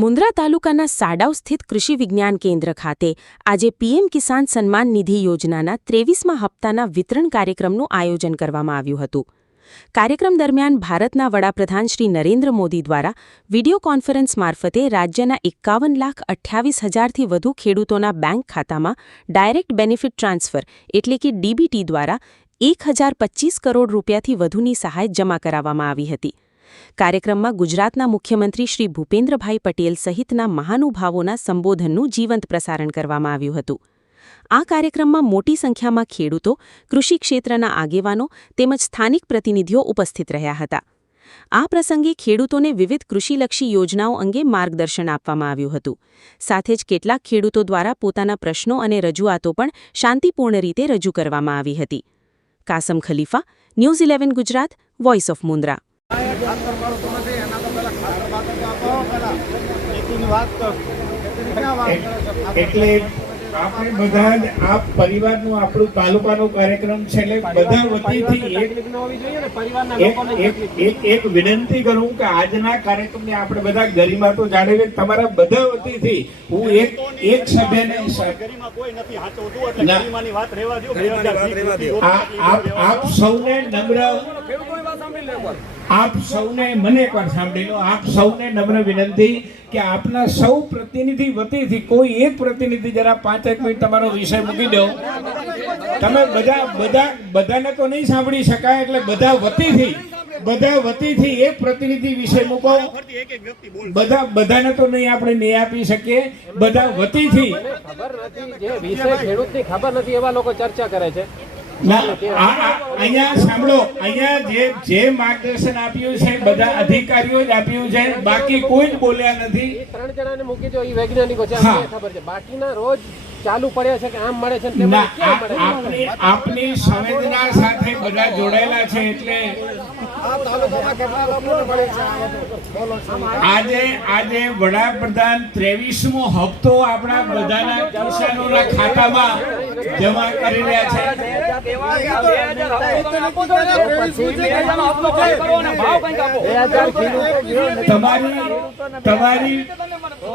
મુન્દ્રા તાલુકાના સાડાવ સ્થિત કૃષિ વિજ્ઞાન કેન્દ્ર ખાતે આજે પીએમ કિસાન સન્માન નિધિ યોજનાના 23મા હપ્તાના વિતરણ કાર્યક્રમનું આયોજન કરવામાં આવ્યું હતું. કાર્યક્રમ દરમિયાન ભારતના વડાપ્રધાન શ્રી નરેન્દ્ર મોદી દ્વારા વિડિયો કોન્ફરન્સ મારફતે રાજ્યના 51,28,000થી વધુ ખેડૂતોના બેંક ખાતામાં ડાયરેક્ટ બેનિફિટ ટ્રાન્સફર એટલે કે ડીબીટી દ્વારા 1,025 કરોડ રૂપિયાથી વધુની સહાય જમા કરાવવામાં આવી હતી. કાર્યક્રમમાં ગુજરાતના મુખ્યમંત્રી શ્રી ભૂપેન્દ્રભાઈ પટેલ સહિતના મહાનુભાવોના સંબોધનનું જીવંત પ્રસારણ કરવામાં આવ્યું હતું. આ કાર્યક્રમમાં મોટી સંખ્યામાં ખેડૂતો, કૃષિ ક્ષેત્રના આગેવાનો તેમજ સ્થાનિક પ્રતિનિધિઓ ઉપસ્થિત રહ્યા હતા. આ પ્રસંગે ખેડૂતોને વિવિધ કૃષિલક્ષી યોજનાઓ અંગે માર્ગદર્શન આપવામાં આવ્યું હતું. સાથે જ કેટલાક ખેડૂતો દ્વારા પોતાના પ્રશ્નો અને રજૂઆતો પણ શાંતિપૂર્ણ રીતે રજૂ કરવામાં આવી હતી. Kasam Khalifa, news 11 Gujarat, voice of Mundra. એટલે આપણે બધા જ આ પરિવારનું આપણું તાલુકાનો કાર્યક્રમ છે એટલે બધા વતીથી એક વિનંતી કરું કે આજના કાર્યક્રમને આપણે બધા ગરિમા તો જાળવીએ. તમારા બધા વતીથી હું એક સભ્યને આપ સૌને નમ્ર આપ સૌને મને એકવાર સાંભળી લો. આપ સૌને નમ્ર વિનંતી કે આપના સૌ પ્રતિનિધિ વતીથી કોઈ એક પ્રતિનિધિ જરા 5 મિનિટ તમારો વિષય મૂકી દો. તમે બધાને તો નહીં સાંભળી શકાય એટલે બધા વતીથી એક પ્રતિનિધિ વિષય મૂકો. બધાને તો નહીં આપણે નહીં આપી શકીએ. બધા વતીથી ખેડૂતની ખબર નથી એવા લોકો ચર્ચા કરે છે. અહીંયા સાંભળો, અહીંયા જે માર્ગદર્શન આપ્યું છે બધા અધિકારીઓ જ આપ્યું છે, બાકી કોઈ જ બોલ્યા નથી. 3 જણાને મૂકી દો, એ વૈજ્ઞાનિકો છે, ખબર છે. બાકીના રોજ ચાલુ પડ્યા છે કે આમ મળે છે. આપની સંવેદના સાથે બધા જોડાયેલા છે એટલે આજે વડાપ્રધાન 23મો હપ્તો આપણા બધાના કિસાનોના ખાતામાં જમા કરી રહ્યા છે.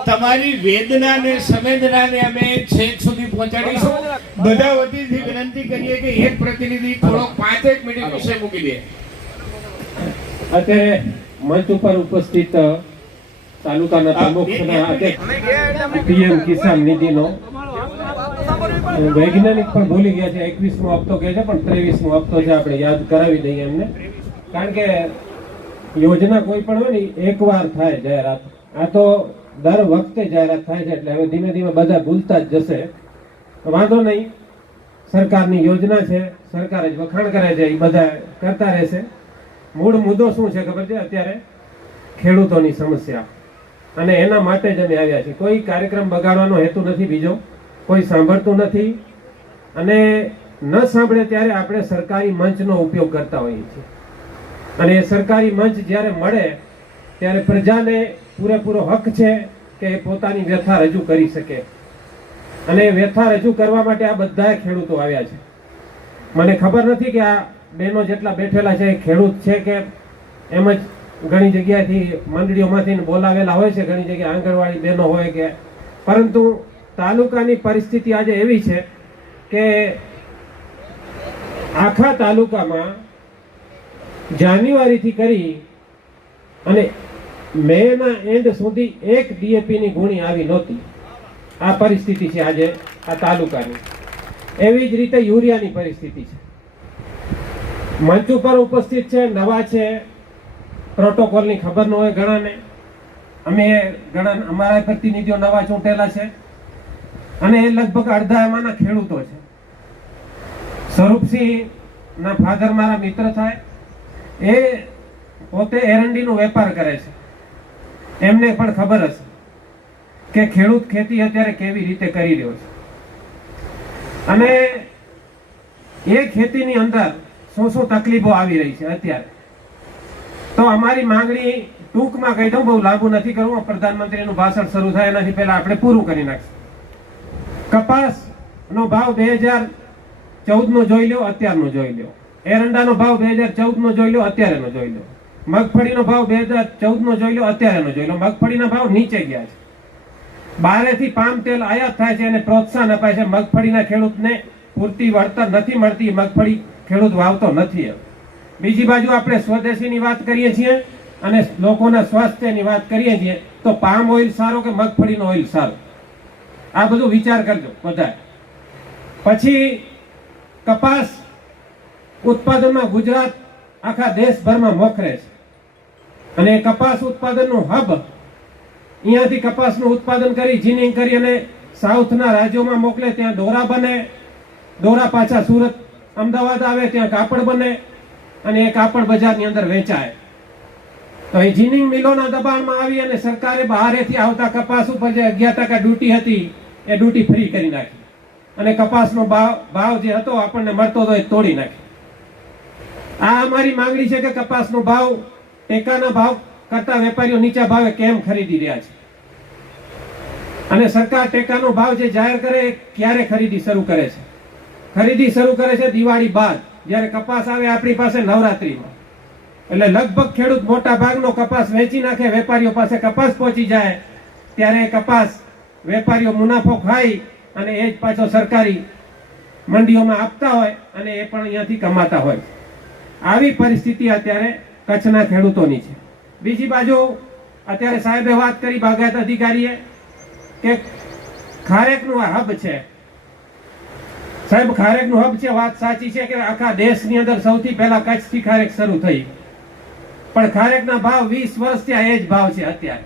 તમારી વેદના ને સંવેદનાને અમે છેક સુધી પહોંચાડીશું. બધા વતીથી વિનંતી કરીએ કે એક પ્રતિનિધિ થોડો 5 મિનિટ વિશે મૂકી દે. અત્યારે મંચ ઉપર ઉપસ્થિત તાલુકાના પ્રમુખના પીએમ કિસાન નિધિનો વૈજ્ઞાનિક પણ ભૂલી ગયા છે. 21મો હપ્તો કહે છે પણ 23મો હપ્તો છે. આપણે યાદ કરાવી દઈએ એમને, કારણ કે યોજના કોઈ પણ હોય ને એકવાર થાય જાહેરાત. આ તો દર વખતે જાહેરાત થાય છે એટલે હવે ધીમે ધીમે બધા ભૂલતા જ જશે. વાંધો નહીં, સરકારની યોજના છે, સરકાર જ વખાણ કરે છે, એ બધા કરતા રહેશે. મૂળ મુદ્દો શું છે ખબર છે? અત્યારે ખેડૂતોની સમસ્યા, અને એના માટે જ અમે આવ્યા છીએ. કોઈ કાર્યક્રમ બગાડવાનો હેતુ નથી બીજો, કોઈ સાંભળતું નથી. અને ન સાંભળે ત્યારે આપણે સરકારી મંચનો ઉપયોગ કરતા હોઈએ છીએ. અને એ સરકારી મંચ જ્યારે મળે ત્યારે પ્રજાને પૂરેપૂરો હક છે કે પોતાની વ્યથા રજૂ કરી શકે. અને વ્યથા રજૂ કરવા માટે આ બધા ખેડૂતો આવ્યા છે. મને ખબર નથી કે આ બહેનો જેટલા બેઠેલા છે એ ખેડૂત છે કે એમ જ ઘણી જગ્યાએથી મંડળીઓમાંથી બોલાવેલા હોય છે, ઘણી જગ્યાએ આંગણવાડી બહેનો હોય કે, પરંતુ તાલુકાની પરિસ્થિતિ આજે એવી છે કે આખા તાલુકામાં જાન્યુઆરીથી કરી અને મેના એન્ડ સુધી એક ડીએપીની ગુણી આવી નહોતી. આ પરિસ્થિતિ છે આજે આ તાલુકાની. એવી જ રીતે યુરિયાની પરિસ્થિતિ છે. મંચ ઉપર ઉપસ્થિત છે, નવા છે, પ્રોટોકોલની ખબર ન હોય ઘણાને. અમારા પ્રતિનિધિઓ નવા ચૂંટેલા છે અને એ લગભગ અડધા એમાંના ખેડૂતો છે. સ્વરૂપસિંહના ફાધર મારા મિત્ર થાય, એ પોતે એરંડીનો વેપાર કરે છે. એમને પણ ખબર હશે કે ખેડૂત ખેતી અત્યારે કેવી રીતે કરી રહ્યો છે અને એ ખેતીની અંદર શું તકલીફો આવી રહી છે અત્યારે. તો અમારી માંગણી ટૂંકમાં કહી દઉં, બહુ લાંબુ નથી કરવું. પ્રધાનમંત્રીનું ભાષણ શરૂ થાય એનાથી પહેલા આપણે પૂરું કરી નાખીશું. કપાસનો ભાવ 2014નો જોઈ લો, અત્યારનો જોઈ લો. એરંડાનો ભાવ 2014નો જોઈ લો, અત્યારેનો જોઈ લો. મગફળીનો ભાવ 2014 નો જોઈ લો, અત્યારેનો જોઈ લો, મગફળીના ભાવ નીચે ગયા છે. બહારેથી પામ તેલ આયાત થાય છે અને પ્રોત્સાહન અપાય છે. મગફળીના ખેડૂતને પૂરતી વળતર નથી મળતી, મગફળી ખેડૂત વાવતો નથી. બીજી બાજુ આપણે સ્વદેશીની વાત કરીએ છીએ અને લોકોના સ્વાસ્થ્યની વાત કરીએ છીએ, તો પામ ઓઇલ સારો કે મગફળીનો ઓઇલ સારો? આ બધું વિચાર કરજો બધા. પછી કપાસ ઉત્પાદનમાં ગુજરાત આખા દેશભરમાં મોખરે છે અને કપાસ ઉત્પાદનનું હબ, અહીંયાથી કપાસનું ઉત્પાદન કરી જીનિંગ કરી અને સાઉથના રાજ્યોમાં મોકલે, ત્યાં દોરા બને, દોરા પાછા સુરત અમદાવાદ આવે, ત્યાં કાપડ બને અને એ કાપડ બજારની અંદર વેચાય. તો એ જીનિંગ મિલોના દબાણમાં આવી અને સરકારે બહારેથી આવતા કપાસ ઉપર જે 11% ડ્યુટી હતી એ ડ્યુટી ફ્રી કરી નાખી અને કપાસનો ભાવ જે હતો આપણને મળતો હતો એ તોડી નાખી. આ અમારી માંગણી છે કે કપાસનો ભાવ ટેકાના ભાવ કરતા વેપારીઓ નીચા ભાવે કેમ ખરીદી રહ્યા છે અને સરકાર ટેકાનો ભાવ જે જાહેર કરે એ ક્યારે ખરીદી શરૂ કરે છે? ખરીદી શરૂ કરે છે દિવાળી બાદ, જ્યારે કપાસ આવે આપણી પાસે નવરાત્રીમાં. એટલે લગભગ ખેડૂત મોટા ભાગનો કપાસ વેચી નાખે, વેપારીઓ પાસે કપાસ પહોંચી જાય, ત્યારે કપાસ વેપારીઓ મુનાફો ખાઈ અને એ જ પાછો સરકારી મંડીઓમાં આપતા હોય અને એ પણ અહીંયાથી કમાતા હોય. આવી પરિસ્થિતિ અત્યારે કચ્છના ખેડૂતોની છે. બીજી બાજુ અત્યારે સાહેબે વાત કરી, બાગાયત અધિકારીએ, કે ખારેકનું આ હબ છે. સાહેબ, ખારેકનું હબ છે, વાત સાચી છે કે આખા દેશની અંદર સૌથી પહેલા કચ્છથી ખારેક શરૂ થઈ, પણ ખારેકના ભાવ 20 વર્ષ થયા એ જ ભાવ છે અત્યારે.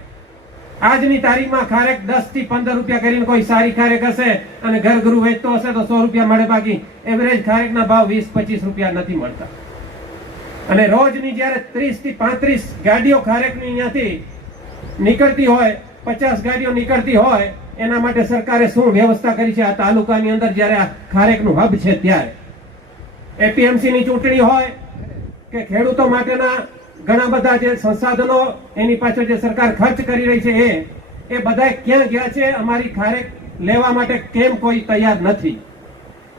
આજની તારીખમાં ખારેક 10 થી 15 રૂપિયા કરીને કોઈ સારી ખારેક હશે અને ઘરગરું વેચતો હશે તો 100 રૂપિયા મળે, બાકી એવરેજ ખારેકના ભાવ 20-25 રૂપિયા નથી મળતા. અને રોજની જ્યારે 30 થી 35 ગાડીઓ ખારેકની અહીંયાથી નીકળતી હોય, 50 ગાડીઓ નીકળતી હોય, એના માટે સરકારે શું વ્યવસ્થા કરી છે આ તાલુકાની અંદર? જ્યારે આ ખારેકનું હબ છે ત્યારે એપીએમસી ની ચૂંટણી હોય કે ખેડૂતો માટેના ઘણા બધા જે સંસાધનો એની પાછળ જે સરકાર ખર્ચ કરી રહી છે એ બધા ક્યાં ગયા છે? અમારી ખારેક લેવા માટે કેમ કોઈ તૈયાર નથી?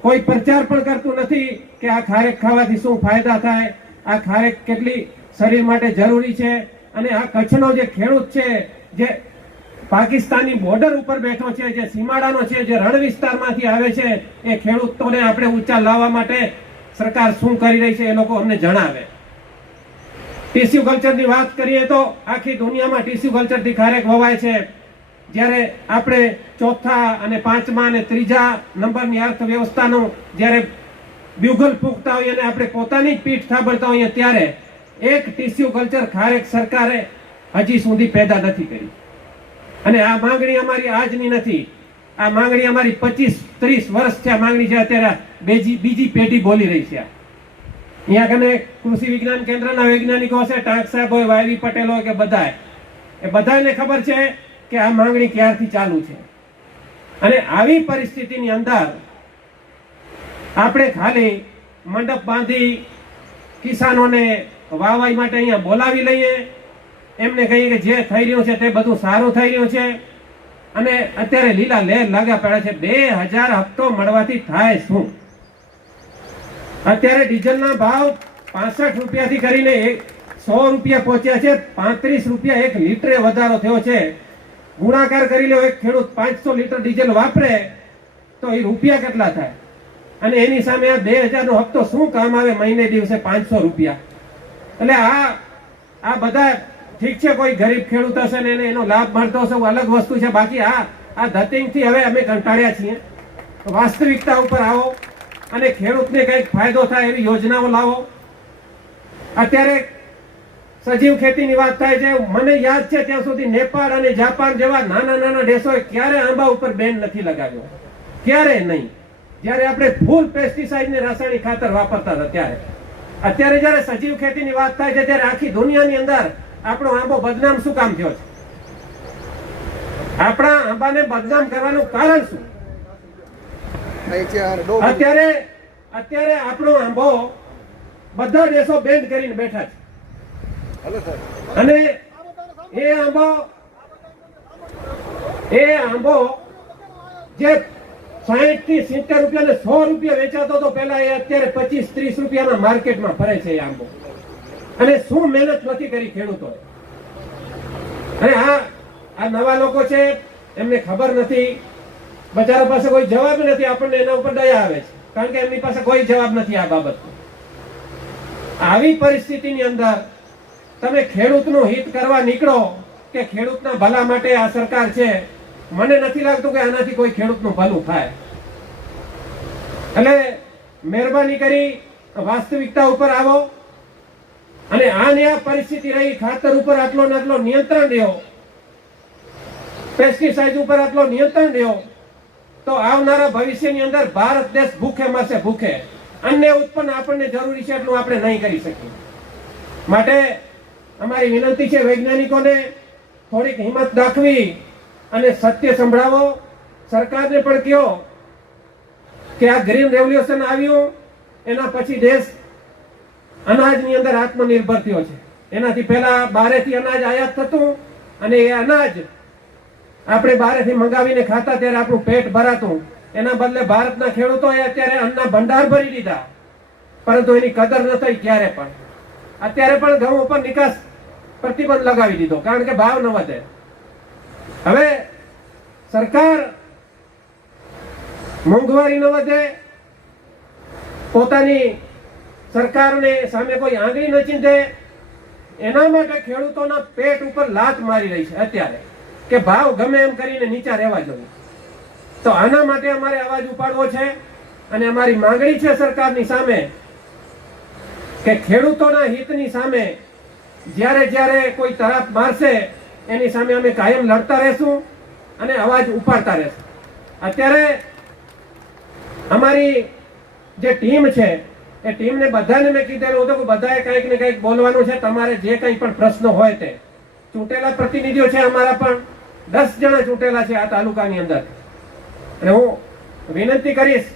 કોઈ પ્રચાર પણ કરતું નથી કે આ ખારેક ખાવાથી શું ફાયદા થાય, આ ખારેક કેટલી શરીર માટે જરૂરી છે. અને આ કચ્છનો જે ખેડૂત છે, જે પાકિસ્તાની બોર્ડર ઉપર બેઠો છે, જે સીમાડાનો છે, જે રણ વિસ્તારમાંથી આવે છે, એ ખેડૂતોને આપણે ઊંચા લાવવા માટે સરકાર શું કરી રહી છે એ લોકો અમને જણાવે. ટીસ્યુ કલ્ચરની વાત કરીએ તો આખી દુનિયામાં ટીસ્યુ કલ્ચરથી ખારેક વવાય છે. જ્યારે આપણે ચોથા અને પાંચમા અને ત્રીજા નંબરની અર્થવ્યવસ્થાનું જ્યારે બ્યુગલ ફૂંકતા હોઈએ અને આપણે પોતાની જ પીઠ થાબડતા હોઈએ, ત્યારે એક ટીસ્યુ કલ્ચર ખારેક સરકારે હજી સુધી પેદા નથી કરી. અને આ માંગણી અમારી આજની નથી, આ માંગણી અમારી 25-30 વર્ષથી આ માંગણી છે. અત્યારે બીજી પેઢી બોલી રહી છે. અહીંયા કને કૃષિ વિજ્ઞાન કેન્દ્રના વૈજ્ઞાનિકો છે, ટાંક સાહેબ હોય, વાયવી પટેલ હોય, કે બધાને ખબર છે કે આ માંગણી ક્યારથી ચાલુ છે. અને આવી પરિસ્થિતિની અંદર આપણે ખાલી મંડપ બાંધી કિસાનોને વાવાઈ માટે અહીંયા બોલાવી લઈએ, એમને કહીએ કે જે થઈ રહ્યું છે તે બધું સારું થઈ રહ્યું છે, અને અત્યારે લીલા લેર લાગ્યા પડ્યા છે. 2000 હપ્તો મળવાથી થાય શું? અત્યારે ડીઝલના ભાવ 65 રૂપિયાથી કરીને 100 રૂપિયા પહોંચ્યા છે. 35 રૂપિયા 1 લીટરે વધારો થયો છે. ગુણાકાર કરી લો, એક ખેડૂત 500 લીટર ડીઝલ વાપરે તો એ રૂપિયા કેટલા થાય? અને એની સામે આ 2000 નો હપ્તો શું કામ આવે? મહિને દિવસે 500 રૂપિયા. એટલે આ બધા ઠીક છે, કોઈ ગરીબ ખેડૂત હશે ને એને એનો લાભ મળતો હશે, અલગ વસ્તુ છે. બાકી આ ધતિંગથી હવે અમે કંટાળ્યા છીએ. વાસ્તવિકતા ઉપર આવો અને ખેડૂતને કંઈક ફાયદો થાય એવી યોજનાઓ લાવો. અત્યારે સજીવ ખેતીની વાત થાય છે. મને યાદ છે ત્યાં સુધી નેપાળ અને જાપાન જેવા નાના દેશોએ ક્યારે આંબા ઉપર બેન નથી લગાવ્યો, ક્યારે નહીં. જ્યારે આપણે ફૂલ પેસ્ટિસાઇડ ને રાસાયણિક ખાતર વાપરતા હતા ત્યારે. અત્યારે જ્યારે સજીવ ખેતીની વાત થાય છે ત્યારે આખી દુનિયાની અંદર આપણો આંબો બદનામ શું કામ થયો છે? આપણા આંબાને બદનામ કરવાનું કારણ શું? અત્યારે આપણો આંબો બધા દેશો બેન્ડ કરીને બેઠા છે. અને એ આંબો જે 60 થી 70 રૂપિયા ને 100 રૂપિયા વેચાતો હતો પેલા, એ અત્યારે 25-30 રૂપિયાના માર્કેટમાં ફરે છે. એ આંબો અને શું મહેનત નથી કરી ખેડૂતોએ. અને આ નવા લોકો છે, એમને ખબર નથી, બચારા પાસે કોઈ જવાબ નથી. આપણને એના ઉપર દયા આવે છે, કારણ કે એમની પાસે કોઈ જવાબ નથી આ બાબતનો. આવી પરિસ્થિતિની અંદર તમે ખેડૂતનું હિત કરવા નીકળો કે ખેડૂતના ભલા માટે આ સરકાર છે, મને નથી લાગતું કે આનાથી કોઈ ખેડૂતનું ભલું થાય. એટલે મહેરબાની કરી વાસ્તવિકતા ઉપર આવો અને આની આ પરિસ્થિતિ રહી, ખાતર ઉપર આટલો ને આટલો નિયંત્રણ દો, પેસ્ટિસાઇડ ઉપર આટલો નિયંત્રણ દો, તો આવનારા ભવિષ્યની અંદર ભારત દેશ ભૂખે મરશે, ભૂખે. અન્ય ઉત્પન્ન આપણને જરૂરી છે એટલું આપણે નહીં કરી શકીએ. માટે અમારી વિનંતી છે વૈજ્ઞાનિકોને થોડીક હિંમત દાખવી અને સત્ય સંભળાવો. સરકારને પણ કહો કે આ ગ્રીન રેવોલ્યુશન આવ્યું એના પછી દેશ અનાજની અંદર આત્મનિર્ભર થયો છે. એનાથી પહેલા બહારેથી અનાજ આયાત થતું અને એ અનાજ આપણે બહારેથી મંગાવીને ખાતા ત્યારે આપણું પેટ ભરાતું. એના બદલે ભારતના ખેડૂતોએ અત્યારે અન્નના ભંડાર ભરી દીધા, પરંતુ એની કદર ન થઈ ક્યારે પણ. અત્યારે પણ ઘઉં ઉપર નિકાસ પ્રતિબંધ લગાવી દીધો, કારણ કે ભાવ ન વધે. હવે સરકાર મોંઘવારી ન વધે, પોતાની સરકારને સામે કોઈ આંગળી ન ચીંધે, એના માટે ખેડૂતોના પેટ ઉપર લાત મારી રહી છે અત્યારે કે ભાવ ગમે એમ કરીને નીચા રહેવા જોઈએ. તો આના માટે અમારે અવાજ ઉપાડવો છે અને અમારી માંગણી છે સરકારની સામે કે ખેડૂતોના હિતની સામે જ્યારે જ્યારે કોઈ તરાપ મારશે એની સામે અમે કાયમ લડતા રહેશું અને અવાજ ઉપાડતા રહેશું. અત્યારે અમારી જે ટીમ છે એ ટીમને બધાને મેં કીધેલું હતું કે બધાએ કંઈક ને કંઈક બોલવાનું છે. તમારે જે કંઈ પણ પ્રશ્નો હોય તે, ચૂંટેલા પ્રતિનિધિઓ છે અમારા પણ 10 જણા ચૂંટેલા છે આ તાલુકાની અંદર. અને હું વિનંતી કરીશ,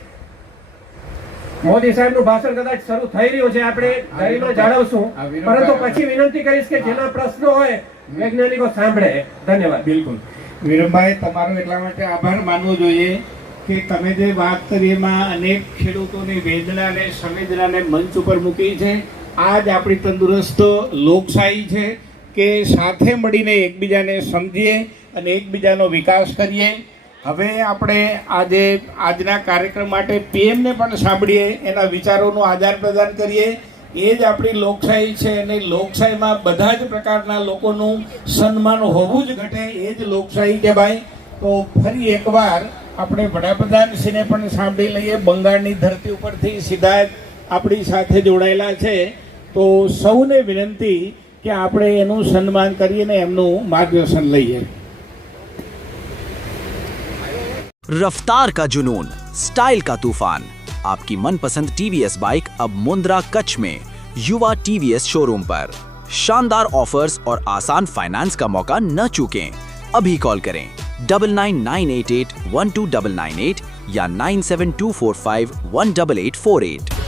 મોદી સાહેબનું ભાષણ કદાચ શરૂ થઈ રહ્યું છે, આપણે ગરિમા જાળવશું, પરંતુ પછી વિનંતી કરીશ કે જેના પ્રશ્નો હોય વૈજ્ઞાનિકો સાંભળે. ધન્યવાદ. બિલકુલ વિરમભાઈ, તમારો એટલા માટે આભાર માનવો જોઈએ કે તમે જે વાત કરી એમાં અનેક ખેડૂતોની વેદના અને સંવેદનાને મંચ ઉપર મૂકી છે. આ જ આપણી તંદુરસ્ત લોકશાહી છે કે સાથે મળીને એકબીજાને સમજીએ અને એકબીજાનો વિકાસ કરીએ. હવે આપણે આજના કાર્યક્રમ માટે પીએમને પણ સાંભળીએ, એના વિચારોનું આદાન પ્રદાન કરીએ. એ જ આપણી લોકશાહી છે અને લોકશાહીમાં બધા જ પ્રકારના લોકોનું સન્માન હોવું જ ઘટે, એ જ લોકશાહી કહેવાય. તો ફરી એકવાર આપણે વડાપ્રધાનશ્રીને પણ સાંભળી લઈએ. બંગાળની ધરતી ઉપરથી સીધા જ આપણી સાથે જોડાયેલા છે. તો સૌને વિનંતી કે આપણે એનું સન્માન કરીને એમનું માર્ગદર્શન લઈએ. रफ्तार का जुनून, स्टाइल का तूफान, आपकी मनपसंद टीवीएस बाइक अब मुंद्रा कच्छ में युवा टीवीएस शोरूम पर। शानदार ऑफर्स और आसान फाइनेंस का मौका न चूकें। अभी कॉल करें 9998812998 या 9724518848।